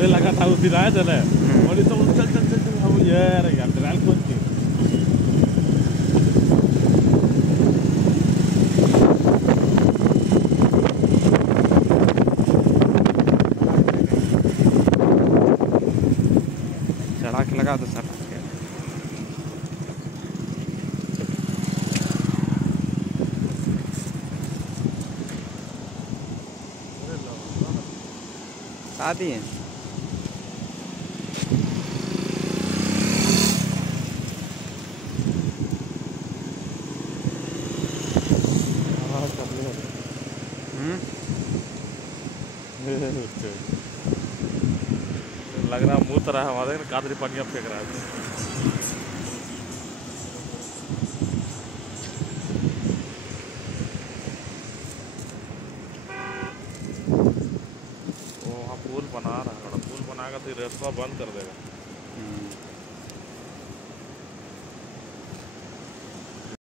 रोड़े लगा था उस दिन आए थे ना, और तो चल चल चल चल हम यार ड्राइल कौन थी चढ़ा के लगा दो सर। शादी है लग रहा मुँह तरह हमारे कादरी पानिया फेंक रहा है। वो वहाँ पुल बना रहा है, पुल बनाएगा तो ये रास्ता बंद कर देगा।